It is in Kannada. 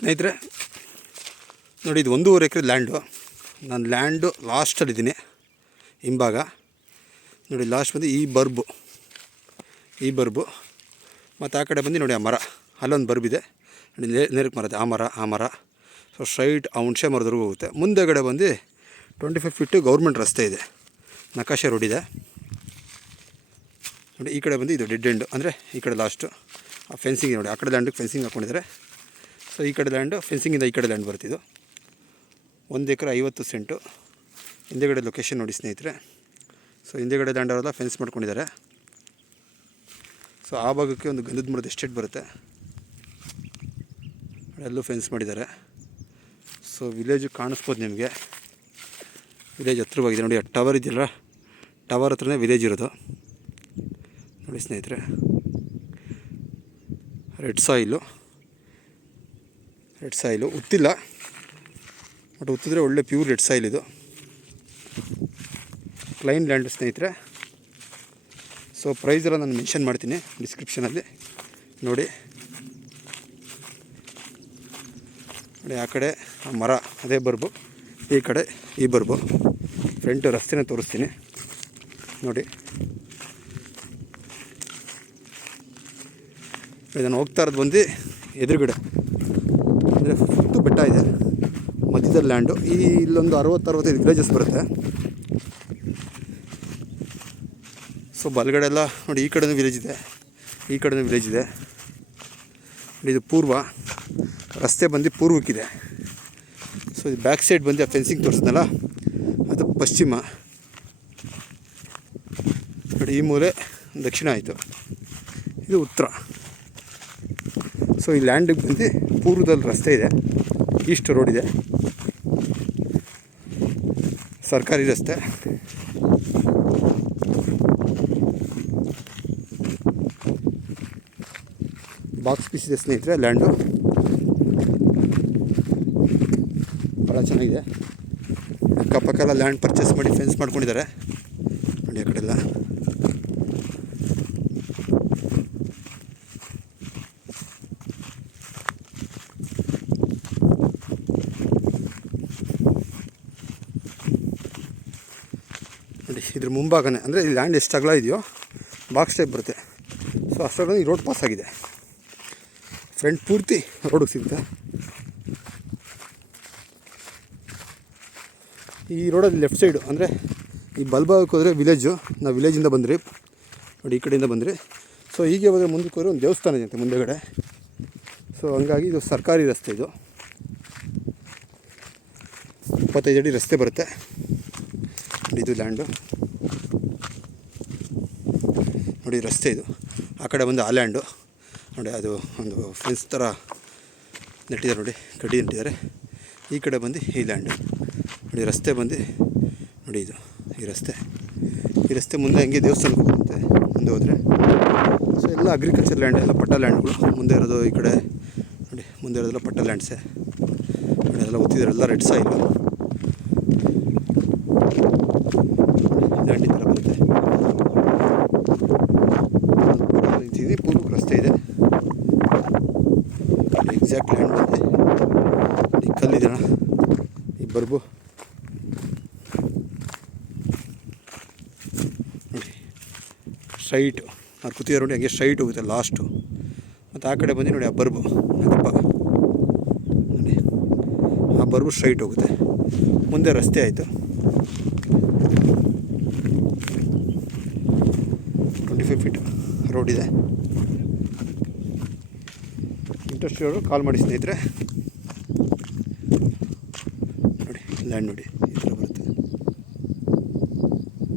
ಸ್ನೇಹಿತರೆ ನೋಡಿ, ಇದು 1.5 ಎಕರೆ ಲ್ಯಾಂಡು. ನಾನು ಲ್ಯಾಂಡು ಲಾಸ್ಟಲ್ಲಿದ್ದೀನಿ. ಹಿಂಭಾಗ ನೋಡಿ, ಲಾಸ್ಟ್ ಬಂದು ಈ ಬರ್ಬು ಮತ್ತು ಆ ಕಡೆ ಬಂದು ನೋಡಿ ಆ ಮರ, ಅಲ್ಲೊಂದು ಬರ್ಬಿದೆ ನೋಡಿ, ನೇರಕ್ಕೆ ಮರದ ಆ ಮರ. ಸೊ ಸ್ಟ್ರೈಟ್ ಆ ಹುಣಸೆ ಮರದವರೆಗೂ ಹೋಗುತ್ತೆ. ಮುಂದೆಗಡೆ ಬಂದು 25 ಫೀಟು ಗೌರ್ಮೆಂಟ್ ರಸ್ತೆ ಇದೆ, ನಕಾಶೆ ರೋಡ್ ಇದೆ ನೋಡಿ. ಈ ಕಡೆ ಬಂದು ಇದು ಡೆಡ್ ಎಂಡು, ಅಂದರೆ ಈ ಕಡೆ ಲಾಸ್ಟು ಆ ಫೆನ್ಸಿಂಗ್ ನೋಡಿ. ಆ ಕಡೆ ಲ್ಯಾಂಡಿಗೆ ಫೆನ್ಸಿಂಗ್ ಹಾಕ್ಕೊಂಡಿದ್ದಾರೆ. ಸೊ ಈ ಕಡೆ ಲ್ಯಾಂಡು ಫೆನ್ಸಿಂಗಿಂದ ಈ ಕಡೆ ಲ್ಯಾಂಡ್ ಬರ್ತಿದ್ದು. 1 ಎಕರೆ 50 ಸೆಂಟು. ಹಿಂದೆಗಡೆ ಲೊಕೇಶನ್ ನೋಡಿ ಸ್ನೇಹಿತರೆ. ಸೊ ಹಿಂದೆಗಡೆ ಲ್ಯಾಂಡ್ ಅವರೆಲ್ಲ ಫೆನ್ಸ್ ಮಾಡ್ಕೊಂಡಿದ್ದಾರೆ. ಸೊ ಆ ಭಾಗಕ್ಕೆ ಒಂದು ಗಂಧದ ಮರದ ಎಸ್ಟೇಟ್ ಬರುತ್ತೆ, ಅಲ್ಲೂ ಫೆನ್ಸ್ ಮಾಡಿದ್ದಾರೆ. ಸೊ ವಿಲೇಜು ಕಾಣಿಸ್ಬೋದು ನಿಮಗೆ, ವಿಲೇಜ್ ಹತ್ರವಾಗಿದೆ ನೋಡಿ. ಟವರ್ ಇದೆಯಲ್ಲ, ಟವರ್ ಹತ್ರನೇ ವಿಲೇಜ್ ಇರೋದು ನೋಡಿ ಸ್ನೇಹಿತರೆ. ರೆಡ್ ಸಾಯಿಲು ಉತ್ತಿಲ್ಲ, ಬಟ್ ಉತ್ತಿದ್ರೆ ಒಳ್ಳೆ ಪ್ಯೂರ್ ರೆಡ್ ಸಾಯಿಲ್ ಇದು. ಕ್ಲೈನ್ ಲ್ಯಾಂಡ್ ಸ್ನೇಹಿತರೆ. ಸೊ ಪ್ರೈಸ್ ಎಲ್ಲ ನಾನು ಮೆನ್ಷನ್ ಮಾಡ್ತೀನಿ ಡಿಸ್ಕ್ರಿಪ್ಷನಲ್ಲಿ ನೋಡಿ. ಆ ಕಡೆ ಆ ಮರ ಅದೇ ಬರ್ಬು, ಈ ಕಡೆ ಈ ಬರ್ಬು. ಫ್ರಂಟ್ ರಸ್ತೆನ ತೋರಿಸ್ತೀನಿ ನೋಡಿ. ಇದನ್ನು ಹೋಗ್ತಾ ಇರೋದು ಬಂದು ಎದುರುಗಡೆ, ಅಂದರೆ ಸುತ್ತು ಬೆಟ್ಟ ಇದೆ, ಮಧ್ಯದಲ್ಲಿ ಲ್ಯಾಂಡು. ಇಲ್ಲೊಂದು 60-65 ವಿಲೇಜಸ್ ಬರುತ್ತೆ. ಸೊ ಬಲಗಡೆ ಎಲ್ಲ ನೋಡಿ, ಈ ಕಡೆನೂ ವಿಲೇಜ್ ಇದೆ, ಈ ಕಡೆನೂ ವಿಲೇಜ್ ಇದೆ ನೋಡಿ. ಇದು ಪೂರ್ವ ರಸ್ತೆ ಬಂದು ಪೂರ್ವಕ್ಕಿದೆ. ಸೊ ಇದು ಬ್ಯಾಕ್ ಸೈಡ್ ಬಂದು ಆ ಫೆನ್ಸಿಂಗ್ ತೋರಿಸಿದ್ನಲ್ಲ, ಅದು ಪಶ್ಚಿಮ ನೋಡಿ. ಈ ಮೂಲೆ ದಕ್ಷಿಣ ಆಯಿತು, ಇದು ಉತ್ತರ. ಸೊ ಈ ಲ್ಯಾಂಡಿಗೆ ಬಂದು ಪೂರ್ವದಲ್ಲಿ ರಸ್ತೆ ಇದೆ, ಈಸ್ಟ್ ರೋಡ್ ಇದೆ, ಸರ್ಕಾರಿ ರಸ್ತೆ. ಬಾಕ್ಸ್ ಪೀಸ್ ಇದೆ ಸ್ನೇಹಿತರೆ. ಲ್ಯಾಂಡು ಭಾಳ ಚೆನ್ನಾಗಿದೆ. ಅಕ್ಕಪಕ್ಕ ಎಲ್ಲ ಲ್ಯಾಂಡ್ ಪರ್ಚೇಸ್ ಮಾಡಿ ಫೆನ್ಸ್ ಮಾಡ್ಕೊಂಡಿದ್ದಾರೆ ನೋಡಿ. ಆ ಕಡೆ ಎಲ್ಲ ನೋಡಿ. ಇದ್ರ ಮುಂಭಾಗನೇ, ಅಂದರೆ ಈ ಲ್ಯಾಂಡ್ ಎಷ್ಟು ಅಗಲ ಇದೆಯೋ ಬಾಕ್ಸ್ ಟೈಪ್ ಬರುತ್ತೆ. ಸೊ ಅಷ್ಟರಲ್ಲಿ ಈ ರೋಡ್ ಪಾಸ್ ಆಗಿದೆ. ಫ್ರಂಟ್ ಪೂರ್ತಿ ರೋಡಿಗೆ ಸಿಗುತ್ತೆ. ಈ ರೋಡಲ್ಲಿ ಲೆಫ್ಟ್ ಸೈಡು, ಅಂದರೆ ಈ ಬಲ್ಭಾಗಕ್ಕೆ ಹೋದರೆ ವಿಲೇಜು. ನಾವು ವಿಲೇಜಿಂದ ಬಂದ್ರಿ ನೋಡಿ, ಈ ಕಡೆಯಿಂದ ಬಂದ್ರಿ. ಸೊ ಹೀಗೆ ಹೋದರೆ ಮುಂದಕ್ಕೆ ಹೋದರೆ ಒಂದು ದೇವಸ್ಥಾನ ಇದೆ ಅಂತೆ ಮುಂದೆಗಡೆ. ಸೊ ಹಂಗಾಗಿ ಇದು ಸರ್ಕಾರಿ ರಸ್ತೆ. ಇದು 25 ಅಡಿ ರಸ್ತೆ ಬರುತ್ತೆ ನೋಡಿ. ಇದು ಲ್ಯಾಂಡು ನೋಡಿ, ರಸ್ತೆ ಇದು. ಆ ಕಡೆ ಬಂದು ಆ ಲ್ಯಾಂಡು ನೋಡಿ, ಅದು ಒಂದು ಫೆನ್ಸ್ ಥರ ನೆಟ್ಟಿದ್ದಾರೆ ನೋಡಿ, ಕಡ್ಡಿ ನೆಟ್ಟಿದ್ದಾರೆ. ಈ ಕಡೆ ಬಂದು ಈ ಲ್ಯಾಂಡು ನೋಡಿ. ರಸ್ತೆ ಬಂದು ನೋಡಿ, ಇದು ಈ ರಸ್ತೆ ಮುಂದೆ ಹಂಗೆ ದೇವಸ್ಥಾನಕ್ಕೆ ಹೋಗುತ್ತೆ ಮುಂದೆ ಹೋದರೆ. ಸೊ ಎಲ್ಲ ಅಗ್ರಿಕಲ್ಚರ್ ಲ್ಯಾಂಡ್, ಎಲ್ಲ ಪಟ್ಟ ಲ್ಯಾಂಡ್ಗಳು. ಮುಂದೆ ಇರೋದು ಈ ಕಡೆ ನೋಡಿ, ಮುಂದೆ ಇರೋದೆಲ್ಲ ಪಟ್ಟ ಲ್ಯಾಂಡ್ಸೆ ನೋಡಿ. ಎಲ್ಲ ಒತ್ತಿದ್ದಾರೆ, ಎಲ್ಲ ರೆಡ್ ಸಾಯಿಲ್ ಲ್ಯಾಂಡ್ ಈ ಥರ ಬರುತ್ತೆ. ನಿಂತಿದ್ದೀನಿ, ಪೂರ್ವಕ್ಕೆ ರಸ್ತೆ ಇದೆ. ಎಕ್ಸಾಕ್ಟ್ ಲ್ಯಾಂಡ್ ಬಂದು ಈ ಕಲ್ಲಿದೆ, ಈ ಬರ್ಬು ನೋಡಿ. ಸ್ಟ್ರೈಟು ನಾನು ಕೂತಿದ್ದಾರೆ ನೋಡಿ, ಹಂಗೆ ಸ್ಟ್ರೈಟ್ ಹೋಗುತ್ತೆ ಲಾಸ್ಟು. ಮತ್ತು ಆ ಕಡೆ ಬಂದು ನೋಡಿ, ಆ ಬರ್ಬು ಅದಪ್ಪ ನೋಡಿ, ಆ ಬರ್ಬು ಸ್ಟ್ರೈಟ್ ಹೋಗುತ್ತೆ. ಮುಂದೆ ರಸ್ತೆ ಆಯಿತು. 25 ಫೀಟ್ ರೋಡ್ ಇದೆ. ಇಂಟ್ರೆಸ್ಟ್ ಇರೋರು ಕಾಲ್ ಮಾಡಿ ಸ್ನೇಹಿತರೆ ನೋಡಿ. ಲ್ಯಾಂಡ್ ನೋಡಿ.